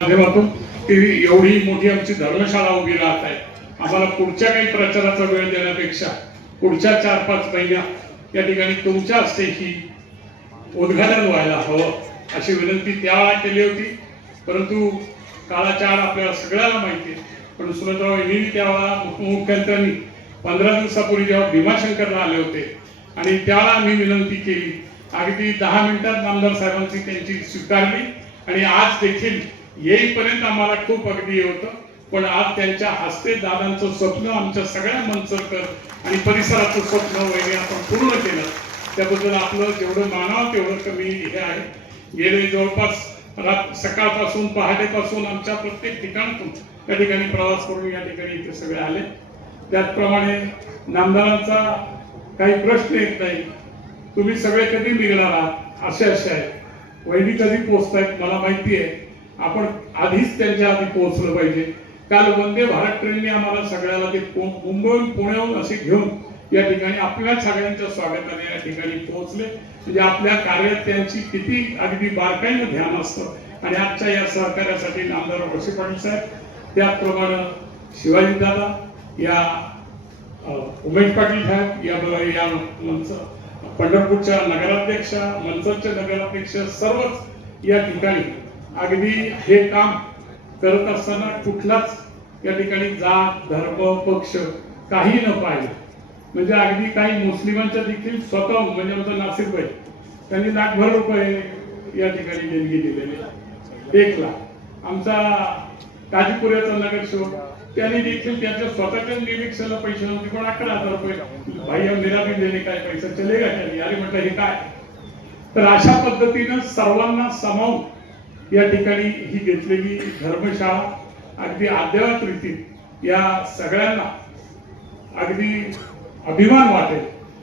माध्यमातून ती एवढी मोठी आमची धर्मशाळा उभी राहत आहे. आम्हाला पुढच्या काही प्रचाराचा वेळ देण्यापेक्षा पुढच्या 4-5 महिन्यात या ठिकाणी तुमच्या हस्ते ही उद्घाटन व्हायला हवं अशी विनंती त्यावेळा केली होती. परंतु काळाच्या आड आपल्याला सगळ्यांना माहिती आहे. पण सुरेंद्रराव यांनी त्यावेळा मुख्यमंत्र्यांनी 15 दिवसापूर्वी जेव्हा भीमाशंकरला आले होते आणि त्यावेळा आम्ही विनंती केली, अगदी 10 मिनिटात नामदार साहेबांची त्यांची स्वीकारली आणि आज देखील येईपर्यंत आम्हाला खूप अगदी होतं. पण आज त्यांच्या हस्ते दादांचं स्वप्न आमच्या सगळ्या मनसरकर आणि परिसराचं स्वप्न वगैरे आपण पूर्ण केलं. त्याबद्दल आपलं जेवढं मानावं तेवढं कमी हे आहे. गेले जवळपास सकाळपासून पहाटेपासून आमच्या प्रत्येक ठिकाणातून त्या ठिकाणी प्रवास करून या ठिकाणी इथे सगळे आले. त्याचप्रमाणे नामदारांचा काही प्रश्न येत नाही. तुम्ही सगळे कधी निघणार आहात असे आहे. वैदी कधी पोहोचतायत मला माहिती आहे. आपण आधीच त्यांच्या आधी पोहोचलं पाहिजे. काल वंदे भारत ट्रेनने आम्हाला सगळ्याला ते मुंबईहून पुण्याहून असे घेऊन या ठिकाणी आपल्या सगळ्यांच्या स्वागताने या ठिकाणी पोहोचले. म्हणजे आपल्या कार्यात त्यांची किती अगदी बारकाईनं ध्यान असतं. आणि आजच्या या सहकार्यासाठी नामदार वळसे पाटील साहेब, त्याचप्रमाणे शिवाजी दादा, या उमेश पाटील साहेब, या मंच पंढरपूरच्या नगराध्यक्षा, मनसरच्या नगराध्यक्ष, सर्वच या ठिकाणी अगदी हे काम करत असताना कुठलाच या ठिकाणी जात धर्म पक्ष काही न पाहिजे. म्हणजे अगदी काही मुस्लिमांच्या देखील स्वतः म्हणजे आमचा नासिर भाई त्यांनी लाखभर रुपये या ठिकाणी देणगी दिलेले. 1 लाख. आमचा काजीपुऱ्याचा नगरसेवक त्यांनी देखील त्यांच्या स्वतःच्या निरीक्षणाला पैसे नव्हते पण 11,000 रुपये भाई मेरा भी देणे काय पैसा चलेगा त्यांनी. अरे म्हटलं हे काय. तर अशा पद्धतीनं सर्वांना सामावून या ठिकाणी ही घेतलेली धर्मशाळा अगदी अद्ययावत रीतीत या सगळ्यांना अगदी अभिमान वाटेल.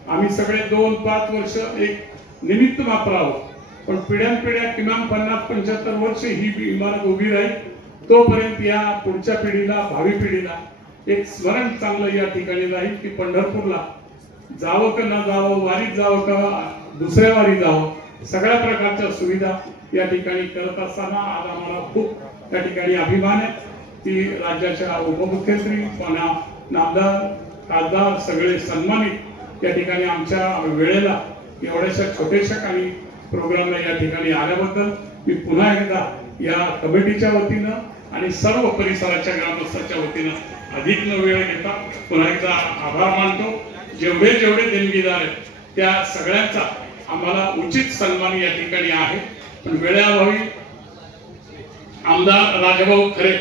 आम्ही सगळे 2-5 वर्ष एक निमित्त मात्र आहोत. पण पिढ्यानपिढ्या किमान 50-75 वर्ष ही इमारत उभी राहील. तोपर्यंत या पुढच्या पिढीला, भावी पिढीला एक स्मरण चांगलं या ठिकाणी राहील की पंढरपूरला जावं का न जावं, वारीत जावं का दुसऱ्या वारी जावं, सगळ्या प्रकारच्या सुविधा या ठिकाणी करत असताना आज आम्हाला खूप त्या ठिकाणी अभिमान आहे की राज्याच्या उपमुख्यमंत्री, नामदार, खासदार सगळे सन्मानित या ठिकाणी आमच्या वेळेला एवढ्याशा छोट्याशा काही प्रोग्रामला या ठिकाणी आल्याबद्दल मी पुन्हा एकदा या कमिटीच्या वतीनं आणि सर्व परिसराच्या ग्रामस्थांच्या वतीनं अधिक न वेळ घेता पुन्हा एकदा आभार मानतो. जेवढे देणगीदार आहेत त्या सगळ्यांचा आम्हाला उचित सन्मान या ठिकाणी आहे. पण वेळेअभावी आमदार राजाभाऊ खरे